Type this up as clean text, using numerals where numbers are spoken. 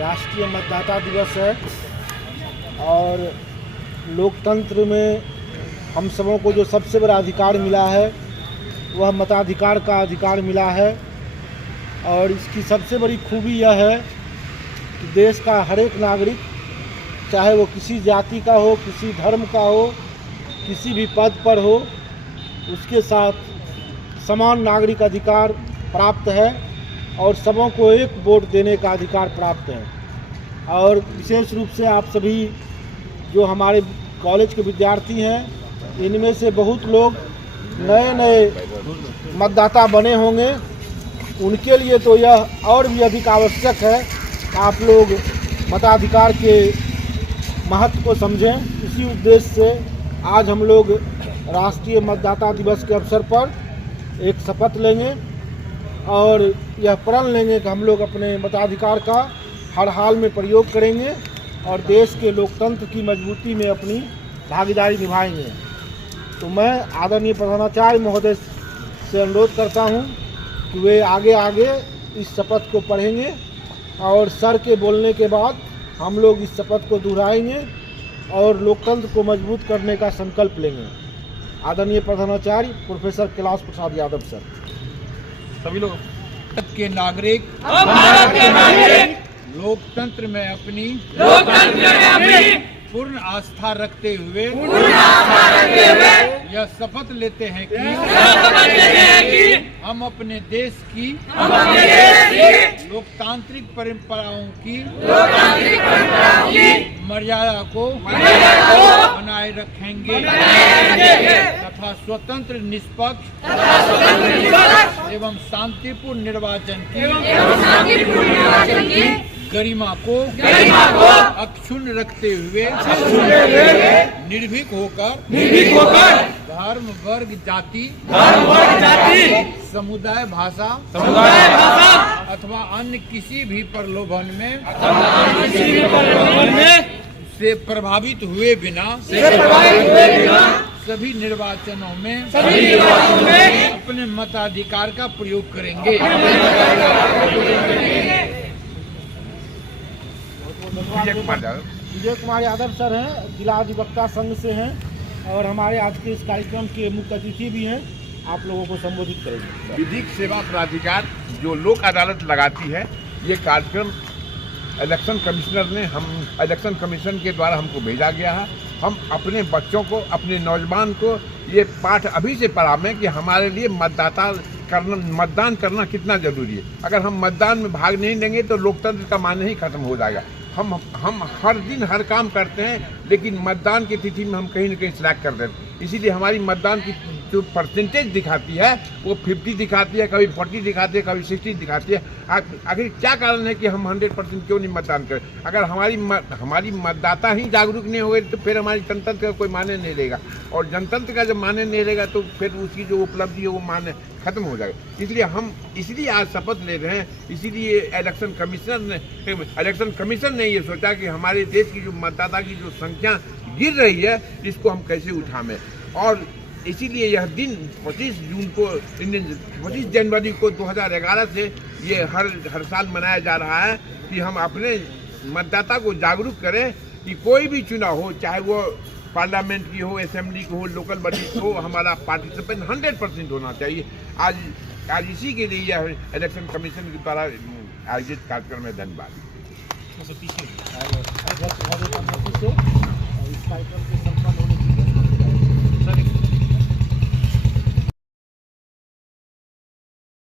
राष्ट्रीय मतदाता दिवस है और लोकतंत्र में हम सबों को जो सबसे बड़ा अधिकार मिला है वह मताधिकार का अधिकार मिला है। और इसकी सबसे बड़ी खूबी यह है कि देश का हर एक नागरिक, चाहे वो किसी जाति का हो, किसी धर्म का हो, किसी भी पद पर हो, उसके साथ समान नागरिक अधिकार प्राप्त है और सबों को एक वोट देने का अधिकार प्राप्त है। और विशेष रूप से आप सभी जो हमारे कॉलेज के विद्यार्थी हैं, इनमें से बहुत लोग नए नए मतदाता बने होंगे। उनके लिए तो यह और भी अधिक आवश्यक है कि आप लोग मताधिकार के महत्व को समझें। इसी उद्देश्य से आज हम लोग राष्ट्रीय मतदाता दिवस के अवसर पर एक शपथ लेंगे और यह प्रण लेंगे कि हम लोग अपने मताधिकार का हर हाल में प्रयोग करेंगे और देश के लोकतंत्र की मजबूती में अपनी भागीदारी निभाएंगे। तो मैं आदरणीय प्रधानाचार्य महोदय से अनुरोध करता हूं कि वे आगे आगे इस शपथ को पढ़ेंगे और सर के बोलने के बाद हम लोग इस शपथ को दोहराएंगे और लोकतंत्र को मजबूत करने का संकल्प लेंगे। आदरणीय प्रधानाचार्य प्रोफेसर कैलाश प्रसाद यादव सर। सभी लोग भारत के नागरिक लोकतंत्र में अपनी पूर्ण आस्था रखते हुए यह शपथ लेते हैं कि हम अपने देश की लोकतांत्रिक परंपराओं की मर्यादा को बनाए रखेंगे तथा स्वतंत्र, निष्पक्ष एवं शांतिपूर्ण निर्वाचन की गरिमा को अक्षुण्ण रखते हुए निर्भीक होकर धर्म, वर्ग, जाति, समुदाय, भाषा अथवा अन्य किसी भी प्रलोभन में से प्रभावित हुए बिना सभी निर्वाचनों में अपने मताधिकार का प्रयोग करेंगे। विजय कुमार यादव सर हैं, जिला अधिवक्ता संघ से हैं और हमारे आज के इस कार्यक्रम के मुख्य अतिथि भी हैं। आप लोगों को संबोधित करेंगे। विधिक सेवा प्राधिकार जो लोक अदालत लगाती है, ये कार्यक्रम इलेक्शन कमिश्नर ने इलेक्शन कमीशन के द्वारा हमको भेजा गया है। हम अपने बच्चों को, अपने नौजवान को ये पाठ अभी से पढ़ाएं कि हमारे लिए मतदान करना कितना जरूरी है। अगर हम मतदान में भाग नहीं लेंगे तो लोकतंत्र का मायने ही खत्म हो जाएगा। हम हर दिन हर काम करते हैं, लेकिन मतदान की तिथि में हम कहीं न कहीं स्लैक कर देते हैं। इसीलिए हमारी मतदान की जो परसेंटेज दिखाती है वो 50 दिखाती है, कभी 40 दिखाती है, कभी 60 दिखाती है। आखिर क्या कारण है कि हम 100% क्यों नहीं मतदान करें? अगर हमारी मतदाता ही जागरूक नहीं हुए तो फिर हमारी जनतंत्र का कोई माने नहीं रहेगा और जनतंत्र का जब माने नहीं रहेगा तो फिर उसकी जो उपलब्धि है वो माने खत्म हो जाएगा। इसलिए आज शपथ ले रहे हैं। इसीलिए इलेक्शन कमीशन ने ये सोचा कि हमारे देश की जो मतदाता की जो संख्या गिर रही है इसको हम कैसे उठाएं। और इसीलिए यह दिन 25 जनवरी को 2011 से ये हर साल मनाया जा रहा है कि हम अपने मतदाता को जागरूक करें कि कोई भी चुनाव हो, चाहे वो पार्लियामेंट की हो, असेंबली की हो, लोकल बॉडी हो, हमारा पार्टिसिपेंट 100% होना चाहिए। आज इसी के लिए यह इलेक्शन कमीशन के द्वारा आयोजित कार्यक्रम में धन्यवाद।